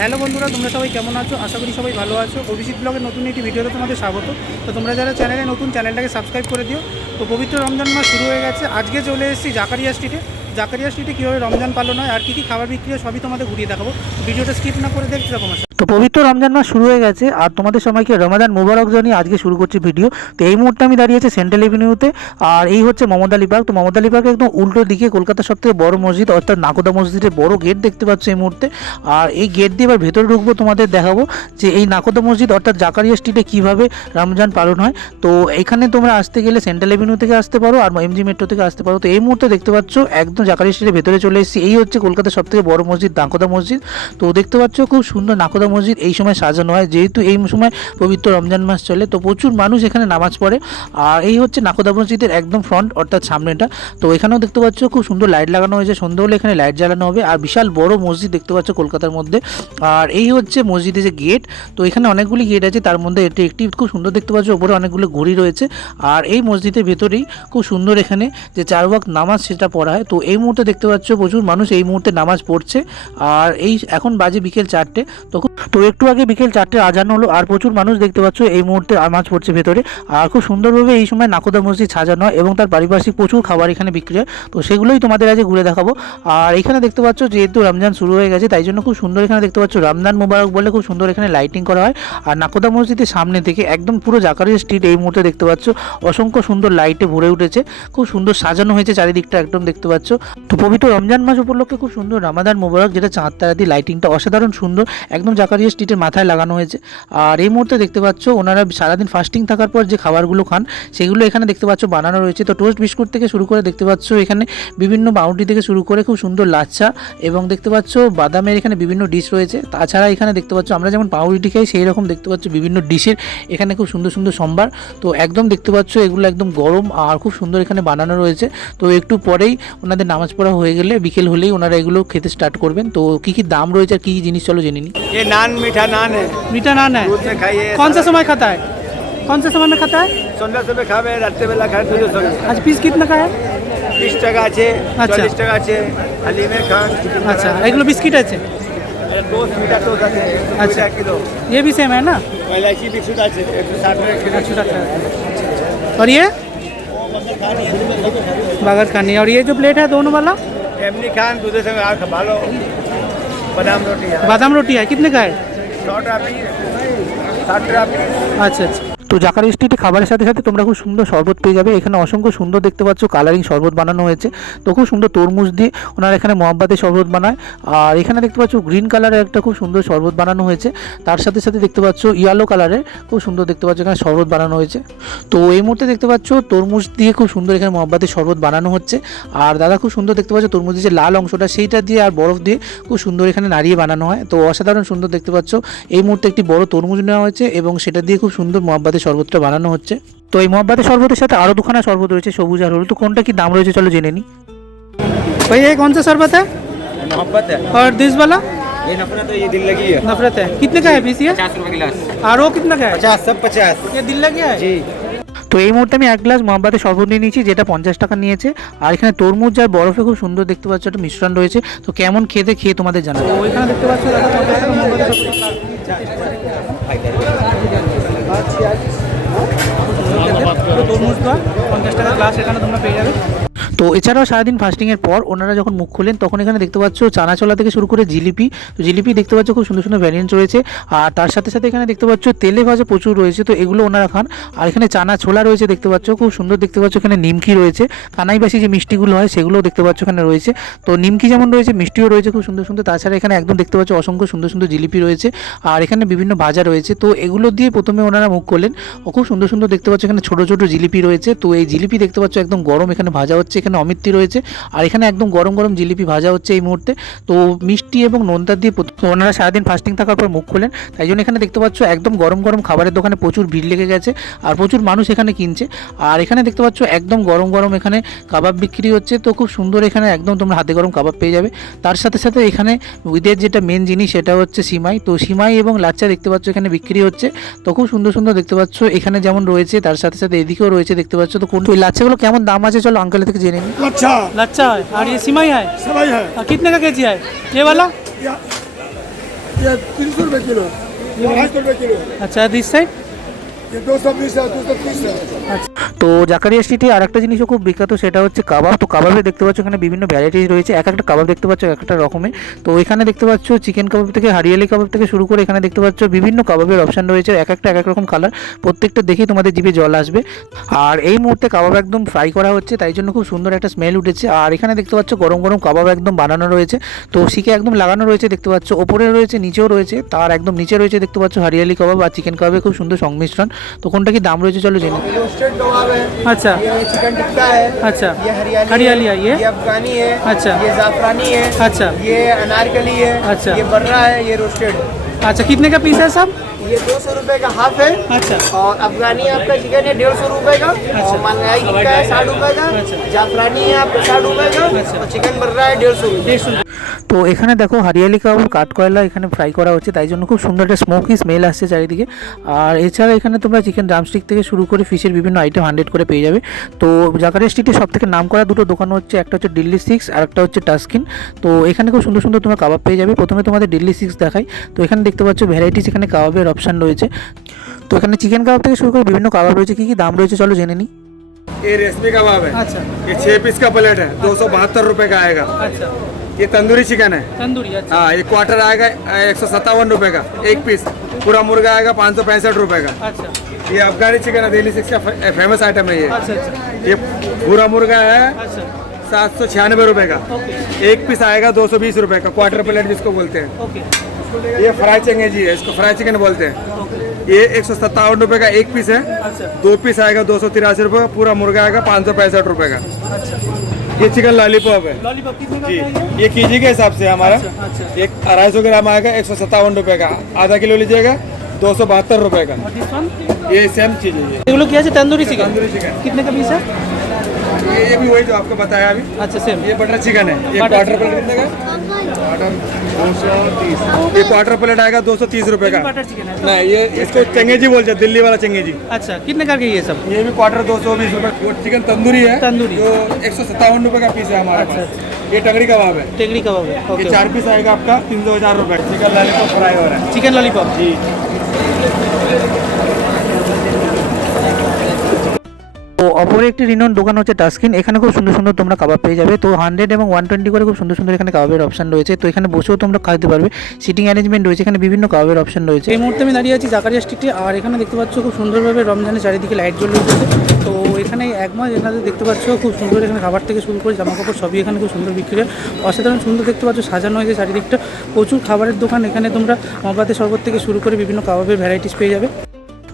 Hello বন্ধুরা, তোমরা সবাই কেমন আছো? আশা করি সবাই ভালো আছো। অভিজিৎ ব্লগের নতুন একটি ভিডিওতে তোমাদের স্বাগত। তো তোমরা যারা চ্যানেলে নতুন, চ্যানেলটাকে সাবস্ক্রাইব করে দিও। তো পবিত্র রমজান মাস শুরু হয়ে গেছে। আজকে চলে এসেছি জাকারিয়া স্ট্রিটে কীভাবে রমজান পালন হয় আর কী কী খাবার বিক্রি হয় সবই তোমাদের ঘুরিয়ে দেখাবো। ভিডিওটা স্কিপ না করে দেখতে থাকো। তো পবিত্র রমজান মাস শুরু হয়ে গেছে আর তোমাদের সবাইকে রমাদান মুবারক জানিয়ে আজকে শুরু করছি ভিডিও। তো এই মুহূর্তে আমি দাঁড়িয়ে আছি সেন্ট্রাল এভিনিউতে, আর এই হচ্ছে মমতা আলী পার্ক। তো মমতা আলী পার্কের একদম উল্টো দিকে কলকাতার সবথেকে বড় মসজিদ অর্থাৎ নাকোদা মসজিদের বড় গেট দেখতে পাচ্ছ এই মুহূর্তে। আর এই গেট দিয়ে এবার ভেতরে ঢুকবো, তোমাদের দেখাবো যে এই নাকোদা মসজিদ অর্থাৎ জাকারিয়া স্ট্রিটে কীভাবে রমজান পালন হয়। তো এখানে তোমরা আসতে গেলে সেন্ট্রাল এভিনিউ থেকে আসতে পারো আর এমজি মেট্রো থেকে আসতে পারো। তো এই মুহূর্তে দেখতে পাচ্ছ একদম জাকারিয়া স্ট্রিটের ভেতরে চলে এসেছি। এই হচ্ছে কলকাতার সবথেকে বড় মসজিদ নাকোদা মসজিদ। তো দেখতে পাচ্ছ খুব সুন্দর নাকোদা মসজিদ এই সময় সাজানো হয়, যেহেতু এই সময় পবিত্র রমজান মাস চলে। তো প্রচুর মানুষ এখানে নামাজ পড়ে। আর এই হচ্ছে নাকোদা মসজিদের একদম ফ্রন্ট অর্থাৎ সামনেটা। তো এখানেও দেখতে পাচ্ছ খুব সুন্দর লাইট লাগানো হয়েছে, সন্ধ্যা হলে এখানে লাইট জ্বালানো হবে। আর বিশাল বড় মসজিদ দেখতে পাচ্ছ কলকাতার মধ্যে। আর এই হচ্ছে মসজিদের যে গেট, তো এখানে অনেকগুলি গেট আছে, তার মধ্যে এটি একটি খুব সুন্দর দেখতে পাচ্ছ, ওপরে অনেকগুলো ঘড়ি রয়েছে। আর এই মসজিদের ভেতরেই খুব সুন্দর এখানে যে 4 ওয়াক্ত নামাজ সেটা পড়া হয়। তো এই মুহূর্তে দেখতে পাচ্ছ প্রচুর মানুষ এই মুহূর্তে নামাজ পড়ছে। আর এই এখন বাজে বিকেল 4টে। তো একটু আগে বিকেল 4টে আজান হলো আর প্রচুর মানুষ দেখতে পাচ্ছ এই মুহূর্তে নামাজ পড়ছে ভেতরে। আর খুব সুন্দরভাবে এই সময় নাকোদা মসজিদ সাজানো হয় এবং তার পারিপার্শ্বিক প্রচুর খাবার এখানে বিক্রি হয়। তো সেগুলোই তোমাদের আজকে ঘুরে দেখাবো। আর এখানে দেখতে পাচ্ছ যেহেতু রমজান শুরু হয়ে গেছে তাই জন্য খুব সুন্দর এখানে দেখতে পাচ্ছ রমজান মুবারক বলে খুব সুন্দর এখানে লাইটিং করা হয়। আর নাকোদা মসজিদের সামনে থেকে একদম পুরো জাকারিয়া স্ট্রিট এই মুহূর্তে দেখতে পাচ্ছ অসংখ্য সুন্দর লাইটে ভরে উঠেছে, খুব সুন্দর সাজানো হয়েছে চারিদিকটা একদম দেখতে পাচ্ছ। তো পবিত্র রমজান মাস উপলক্ষে খুব সুন্দর রমাদান মুবারক যেটা চাঁদ তারা দিয়ে লাইটিংটা অসাধারণ সুন্দর একদম জাকারিয়া স্ট্রিটের মাথায় লাগানো হয়েছে। আর এই মুহূর্তে দেখতে পাচ্ছ ওনারা সারাদিন ফাস্টিং থাকার পর যে খাবারগুলো খান সেগুলো এখানে দেখতে পাচ্ছ বানানো রয়েছে। তো টোস্ট বিস্কুট থেকে শুরু করে দেখতে পাচ্ছ এখানে বিভিন্ন বাউন্ডি থেকে শুরু করে খুব সুন্দর লাচ্ছা এবং দেখতে পাচ্ছ বাদামের এখানে বিভিন্ন ডিশ রয়েছে। তাছাড়া এখানে দেখতে পাচ্ছ আমরা যেমন পাউরুটি খাই সেই রকম দেখতে পাচ্ছ বিভিন্ন ডিশের এখানে খুব সুন্দর সুন্দর সম্ভার। তো একদম দেখতে পাচ্ছ এগুলো একদম গরম আর খুব সুন্দর এখানে বানানো রয়েছে। তো একটু পরেই ওনাদের নামাজ পড়া হয়ে গেলে বিকেল হলেই ওনারা এগুলো খেতে স্টার্ট করবেন। তো কী কী দাম রয়েছে আর কী কী জিনিস চলো জেনে নিই। ये नान मीठा नान है। मीठा नान है। दूध में खाइए। कौन सा समय खाता है? कौन सा समय में खाता है? सन्ध्या समय खावे रात्रि बेला खाए तो आज पीस कितना का है? 30 টাকা আছে, আচ্ছা। 40 টাকা আছে, হালিমের খান। अच्छा, एगलो बिस्किट আছে। टोस्ट मीठा टोस्ट আছে, अच्छा। 1 किलो। ये भी सेम है ना? इलायची बिस्कुट আছে 160 টাকা किलो। और ये बगर खानी। और ये जो प्लेट है दोनों वाला এমনি খান দুধের সঙ্গে আর ভালো। बादाम रोटी है, कितने का है? 100 টাকা পিস, 60 টাকা পিস। আচ্ছা আচ্ছা। তো জাকারিয়া স্ট্রিটে খাবারের সাথে সাথে তোমরা খুব সুন্দর শরবত পেয়ে যাবে। এখানে অসংখ্য সুন্দর দেখতে পাচ্ছ কালারিং শরবত বানানো হয়েছে। তো খুব সুন্দর তরমুজ দিয়ে ওনারা এখানে মহাব্বাতের শরবত বানায়। আর এখানে দেখতে পাচ্ছ গ্রিন কালারের একটা খুব সুন্দর শরবত বানানো হয়েছে। তার সাথে সাথে দেখতে পাচ্ছ ইয়েলো কালারের খুব সুন্দর দেখতে পাচ্ছ এখানে শরবত বানানো হয়েছে। তো এই মুহূর্তে দেখতে পাচ্ছ তরমুজ দিয়ে খুব সুন্দর এখানে মহাব্বাতের শরবত বানানো হচ্ছে। আর দাদা খুব সুন্দর দেখতে পাচ্ছ তরমুজের যে লাল অংশটা সেইটা দিয়ে আর বরফ দিয়ে খুব সুন্দর এখানে নাড়িয়ে বানানো হয়। তো অসাধারণ সুন্দর দেখতে পাচ্ছ। এই মুহূর্তে একটি বড় তরমুজ নেওয়া হয়েছে এবং সেটা দিয়ে খুব সুন্দর মহাব্বাতের শরবতটা বানানো হচ্ছে। তো এই মহাব্বাতের শরবতের সাথে আরো দুখানা শরবত রয়েছে সবুজ আর হলুদ। তো কোনটা কি দাম রয়েছে চলো জেনে নিই। भैया ये कौन सा शरबत है? मोहब्बत है। और दिस वाला ये नफरत है, ये दिल लगी है। नफरत है। कितने का है पीस ये? 50 रुपए गिलास। और वो कितना का है? 50 सब 50। ये दिल लगी है जी। তো এই মুহূর্তে আমি 1 গ্লাস মহাব্বাতের শরবত নিয়ে নিয়েছি যেটা 50 টাকা নিয়েছে। আর এখানে তরমুজ আর বরফে খুব সুন্দর দেখতে পাচ্ছ একটা মিশ্রণ রয়েছে। তো কেমন খেয়ে তোমাদের জানাবো। তো ওইখানে দেখতে পাচ্ছ দাদা 50 টাকা মহাব্বাতের তরমুজ তো 50 টাকা গ্লাস এখানে তোমরা পেয়ে যাবে। তো এছাড়াও সারাদিন ফাস্টিংয়ের পর ওনারা যখন মুখ খোলেন তখন এখানে দেখতে পাচ্ছ চানা ছোলা থেকে শুরু করে জিলিপি। তো জিলিপি দেখতে পাচ্ছ খুব সুন্দর সুন্দর ভ্যারিয়েন্ট রয়েছে। আর তার সাথে সাথে এখানে দেখতে পাচ্ছ তেলে ভাজা প্রচুর রয়েছে, তো এগুলো ওনারা খান। আর এখানে চানা ছোলা রয়েছে দেখতে পাচ্ছ খুব সুন্দর দেখতে পাচ্ছ। এখানে নিমকি রয়েছে, কানাইবাসী যে মিষ্টিগুলো হয় সেগুলোও দেখতে পাচ্ছ এখানে রয়েছে। তো নিমকি যেমন রয়েছে মিষ্টিও রয়েছে খুব সুন্দর সুন্দর। তাছাড়া এখানে একদম দেখতে পাচ্ছ অসংখ্য সুন্দর সুন্দর জিলিপি রয়েছে। আর এখানে বিভিন্ন ভাজা রয়েছে। তো এগুলো দিয়ে প্রথমে ওনারা মুখ করলেন। খুব সুন্দর সুন্দর দেখতে পাচ্ছ এখানে ছোটো ছোটো জিলিপি রয়েছে। তো এই জিলিপি দেখতে পাচ্ছ একদম গরম এখানে ভাজা হচ্ছে। এখানে অমৃতি রয়েছে আর এখানে একদম গরম গরম জিলিপি ভাজা হচ্ছে এই মুহূর্তে। তো মিষ্টি এবং নোনতা দিয়ে ওনারা সারাদিন ফাস্টিং থাকার পর মুখ খোলেন, তাই জন্য এখানে দেখতে পাচ্ছ একদম গরম গরম খাবারের দোকানে প্রচুর ভিড় লেগে গেছে আর প্রচুর মানুষ এখানে কিনছে। আর এখানে দেখতে পাচ্ছ একদম গরম গরম এখানে কাবাব বিক্রি হচ্ছে। তো খুব সুন্দর এখানে একদম তোমরা হাতে গরম কাবাব পেয়ে যাবে। তার সাথে সাথে এখানে ঈদের যেটা মেন জিনিস সেটা হচ্ছে সিমাই। তো সিমাই এবং লাচ্চা দেখতে পাচ্ছ এখানে বিক্রি হচ্ছে। তো খুব সুন্দর সুন্দর দেখতে পাচ্ছ এখানে যেমন রয়েছে তার সাথে সাথে এদিকেও রয়েছে দেখতে পাচ্ছ। তো কোন লাচ্চাগুলো কেমন দাম আছে চলো আঙ্কেলের থেকে জেনে নিই। लच्छा है और ये सिमाई है। सेवई है। कितने का केजी है ये वाला? ये 300 रुपये किलो, ये 250 रुपये किलो, আচ্ছা দিস সাইড। ये 220 है, 230 है। আচ্ছা, তো জাকারিয়া স্ট্রিটে আর একটা জিনিসও খুব বিখ্যাত, সেটা হচ্ছে কাবাব। তো কাবাবে দেখতে পাচ্ছ এখানে বিভিন্ন ভ্যারাইটিস রয়েছে, এক একটা কাবাব দেখতে পাচ্ছ এক একটা রকমের। তো এখানে দেখতে পাচ্ছ চিকেন কাবাব থেকে হারিয়ালি কাবাব থেকে শুরু করে এখানে দেখতে পাচ্ছ বিভিন্ন কাবাবের অপশান রয়েছে, এক একটা এক এক রকম কালার, প্রত্যেকটা দেখেই তোমাদের জিভে জল আসবে। আর এই মুহূর্তে কাবাব একদম ফ্রাই করা হচ্ছে, তাই জন্য খুব সুন্দর একটা স্মেল উঠেছে। আর এখানে দেখতে পাচ্ছ গরম গরম কাবাব একদম বানানো রয়েছে, তো শিখে একদম লাগানো রয়েছে দেখতে পাচ্ছ, ওপরে রয়েছে নিচেও রয়েছে, তার একদম নিচে রয়েছে দেখতে পাচ্ছ হারিয়ালি কাবাব আর চিকেন কাবাবের খুব সুন্দর সংমিশ্রণ। তো কোনটা কি দাম রয়েছে চলো জেনে। रोस्टेड कबाब है, আচ্ছা ये चिकन टिक्का है, अच्छा ये हरियाली है, ये अफगानी है, अच्छा ये जाफरानी है, अच्छा ये अनारकली है, अच्छा। ये बर्रा है, ये रोस्टेड। अच्छा कितने का पीस है सब? ये 200 रुपए का हाफ है, अच्छा और अफगानी आपका चिकन है 150 रुपए का, और मलाई टिक्का है 60 रुपए का, अच्छा। जाफरानी है आपका 60 रुपए का, अच्छा। और चिकन बर्रा है 150 रुपए। 150। তো এখানে দেখো হারিয়ালি কাবাব কাঠকয়লা এখানে ফ্রাই করা হচ্ছে, তাই জন্য খুব সুন্দর একটা স্মোকি স্মেল আসছে চারিদিকে। আর এছাড়া এখানে তোমরা চিকেন ড্রামস্টিক থেকে শুরু করে ফিশের বিভিন্ন আইটেম 100 করে পেয়ে যাবে। তো জাকারিয়া স্ট্রিটে সব থেকে নাম করা দুটো দোকান হচ্ছে, একটা হচ্ছে দিল্লি 6 আর একটা হচ্ছে টাস্কিন। তো এখানে খুব সুন্দর সুন্দর তোমরা কাবাব পেয়ে যাবে। প্রথমে তোমাদের দিল্লি 6 দেখাই। তো এখানে দেখতে পাচ্ছ ভ্যারাইটিস এখানে কাবাবের অপশান রয়েছে। তো এখানে চিকেন কাবাব থেকে শুরু করে বিভিন্ন কাবাব রয়েছে, কী কী দাম রয়েছে চলো জেনে নিই। ये रेशमी कबाब है, আচ্ছা ये 6 पीस का प्लेट है, 272 रुपए का आएगा। আচ্ছা ये तंदूरी चिकन है, তন্দুরি আচ্ছা हाँ ये क्वार्टर आएगा 157 रुपए का एक पीस, पूरा मुर्गा आएगा 565 रुपए का। আচ্ছা ये अफगानी चिकन है, दिल्ली 6 का फेमस आइटम है ये। আচ্ছা আচ্ছা ये पूरा मुर्गा है আচ্ছা 796 रुपए का, ओके एक पीस आएगा 220 रुपए का, क्वार्टर प्लेट जिसको बोलते हैं। ओके ये फ्राई चंगेजी है, इसको फ्राई चिकन बोलते हैं। ओके ये 157 रुपए का एक पीस है, अच्छा 2 पीस आएगा 283 रुपए का, पूरा मुर्गा आएगा 565 रुपए का। अच्छा ये चिकन लॉलीपॉप है लॉलीपॉप कितने का जी, है ये? ये केजी के हिसाब से हमारा अच्छा अच्छा एक 250 ग्राम आएगा 157 रुपए का, आधा किलो लीजिएगा 272 रुपए का। और दिस वन ये सेम चीज है, এগুলো কি আছে তন্দুরি চিকেন? तंदूरी चिकन। कितने का पीस है? ये भी वही जो आपको बताया अभी। अच्छा सेम ये बटर चिकन है, ये बटर क्वार्टर प्लेट कितने का? क्वार्टर 230। ये क्वार्टर प्लेट आएगा 230 रुपए का। बटर चिकन है नहीं ये इसको चंगेजी बोलते हैं, दिल्ली वाला चंगेजी। अच्छा कितने का ये सब? ये भी क्वार्टर 220 रुपए। वो चिकन तंदूरी है, तंदूरी। जो 157 रुपए का पीस है हमारा अच्छा, पास। ये टंगड़ी कबाब है, टेंगड़ी कबाब है ये ओके 4 पीस आएगा आपका 3,000 रुपए। चिकन लॉलीपॉप फ्राई हो रहा है चिकन लॉलीपॉप जी। তো অপরে একটি রিনোন দোকান হচ্ছে টাস্কিন, এখানে খুব সুন্দর সুন্দর তোমরা কাবাব পেয়ে যাবে। তো 100 এবং 120 করে খুব সুন্দর সুন্দর এখানে কাবাবের অপশন রয়েছে। তো এখানে বসেও তোমরা খাইতে পারবে, সিটিং অ্যারেঞ্জমেন্ট রয়েছে, এখানে বিভিন্ন কাবাবের অপশন রয়েছে। এই মুহূর্তে আমি দাঁড়িয়ে আছি জাকারিয়া স্ট্রিটে, আর এখানে দেখতে পাচ্ছ খুব সুন্দরভাবে রমজানের চারিদিকে লাইট জ্বলে উঠেছে। তো এখানে এক মাস এখানে দেখতে পাচ্ছ খুব সুন্দর, এখানে খাবার থেকে শুরু করে জামা কাপড় সবই এখানে খুব সুন্দর বিক্রি হয়, অসাধারণ সুন্দর দেখতে পাচ্ছ সাজানো হয়েছে চারিদিকটা, প্রচুর খাবারের দোকান। এখানে তোমরা মবাতে শরবত থেকে শুরু করে বিভিন্ন কাবাবের ভ্যারাইটিস পেয়ে যাবে।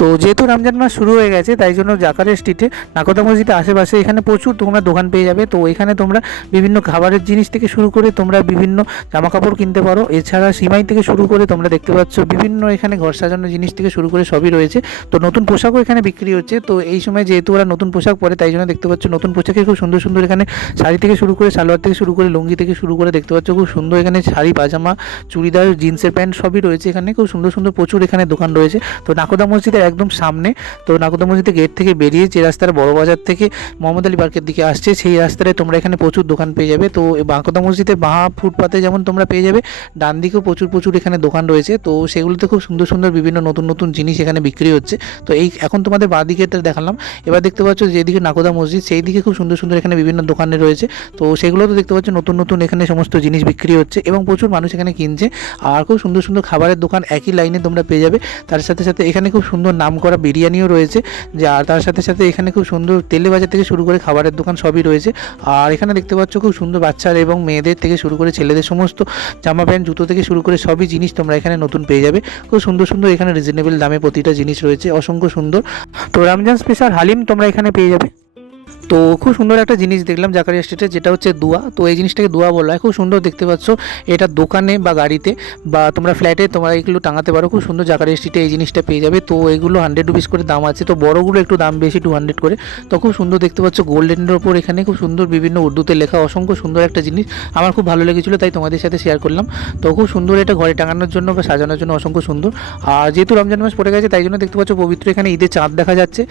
তো যেহেতু রমজান মাস শুরু হয়ে গেছে, তাই জন্য জাকারিয়া স্ট্রিটে নাকোদা মসজিদের আশেপাশে এখানে প্রচুর তোমরা দোকান পেয়ে যাবে। তো এখানে তোমরা বিভিন্ন খাবারের জিনিস থেকে শুরু করে তোমরা বিভিন্ন জামা কাপড় কিনতে পারো, এছাড়া সিমাই থেকে শুরু করে তোমরা দেখতে পাচ্ছ বিভিন্ন এখানে ঘর সাজানোর জিনিস থেকে শুরু করে সবই রয়েছে। তো নতুন পোশাকও এখানে বিক্রি হচ্ছে। তো এই সময় যেহেতু ওরা নতুন পোশাক পরে, তাই জন্য দেখতে পাচ্ছ নতুন পোশাকে খুব সুন্দর সুন্দর এখানে শাড়ি থেকে শুরু করে সালোয়ার থেকে শুরু করে লুঙ্গি থেকে শুরু করে দেখতে পাচ্ছ খুব সুন্দর এখানে শাড়ি পাজামা চুড়িদার জিন্সের প্যান্ট সবই রয়েছে। এখানে খুব সুন্দর সুন্দর প্রচুর এখানে দোকান রয়েছে। তো নাকোদা মসজিদের একদম সামনে, তো নাকোদা মসজিদের গেট থেকে বেরিয়ে যে রাস্তাটা বড় বাজার থেকে মোহাম্মদ আলী পার্কের দিকে আসছে, সেই রাস্তায় তোমরা এখানে প্রচুর দোকান পেয়ে যাবে। তো নাকোদা মসজিদের বাঁ ফুটপাতে যেমন তোমরা পেয়ে যাবে, ডান দিকেও প্রচুর প্রচুর এখানে দোকান রয়েছে। তো সেগুলোতে খুব সুন্দর সুন্দর বিভিন্ন নতুন নতুন জিনিস এখানে বিক্রি হচ্ছে। তো এই এখন তোমাদের বাঁ দিকেটা দেখালাম, এবার দেখতে পাচ্ছ যেদিকে নাকোদা মসজিদ সেই দিকে খুব সুন্দর সুন্দর এখানে বিভিন্ন দোকানে রয়েছে। তো সেগুলো তো দেখতে পাচ্ছ নতুন নতুন এখানে সমস্ত জিনিস বিক্রি হচ্ছে এবং প্রচুর মানুষ এখানে কিনছে। আর খুব সুন্দর সুন্দর খাবারের দোকান একই লাইনে তোমরা পেয়ে যাবে। তার সাথে সাথে এখানে খুব সুন্দর নাম করা বিরিয়ানিও রয়েছে, যে আর তার সাথে সাথে এখানে খুব সুন্দর তেলে বাজার থেকে শুরু করে খাবারের দোকান সবই রয়েছে। আর এখানে দেখতে পাচ্ছ খুব সুন্দর বাচ্চার এবং মেয়েদের থেকে শুরু করে ছেলেদের সমস্ত জামা প্যান্ট জুতো থেকে শুরু করে সবই জিনিস তোমরা এখানে নতুন পেয়ে যাবে। খুব সুন্দর সুন্দর এখানে রিজনেবল দামে প্রতিটা জিনিস রয়েছে, অসংখ্য সুন্দর। তো রমজান স্পেশাল হালিম তোমরা এখানে পেয়ে যাবে। তো খুব সুন্দর একটা জিনিস দেখলাম জাকারিয়া স্ট্রিটে, যেটা হচ্ছে দোয়া। তো এই জিনিসটাকে দোয়া বলা হয়, খুব সুন্দর দেখতে পাচ্ছ। এটা দোকানে বা গাড়িতে বা তোমরা ফ্ল্যাটে তোমরা এগুলো টাঙাতে পারো, খুব সুন্দর জাকারিয়া স্ট্রিটে এই জিনিসটা পেয়ে যাবে। তো এগুলো 100 রুপিস করে দাম আছে, তো বড়গুলো একটু দাম বেশি 200 করে। তো খুব সুন্দর দেখতে পাচ্ছ গোল্ডেনের ওপর এখানে খুব সুন্দর বিভিন্ন উর্দুতে লেখা, অসংখ্য সুন্দর একটা জিনিস, আমার খুব ভালো লেগেছিলো তাই তোমাদের সাথে শেয়ার করলাম। তো খুব সুন্দর, এটা ঘরে টাঙানোর জন্য বা সাজানোর জন্য অসংখ্য সুন্দর। আর যেহেতু রমজান মাস পড়ে গেছে, তাই জন্য দেখতে পাচ্ছ পবিত্র এখানে ঈদের চাঁদ দেখা যাচ্ছে।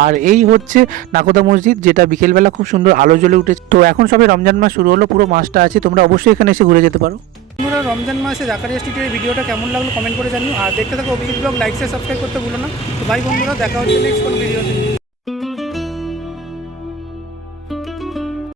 আর এই হচ্ছে নাকোদা মসজিদ, যেটা বিকেলবেলা খুব সুন্দর আলো জ্বলে উঠেছে। তো এখন সবে রমজান মাস শুরু হলো, পুরো মাসটা আছে, তোমরা অবশ্যই এখানে এসে ঘুরে যেতে পারো। বন্ধুরা রমজান মাসে জাকারিয়া স্ট্রিটের এই ভিডিওটা কেমন লাগলো কমেন্ট করে জানিও, আর দেখতে থাকো Abhijit blog, like share subscribe করতে ভুলো না। তো ভাই বন্ধুরা দেখা হচ্ছে নেক্সট কোনো ভিডিওতে।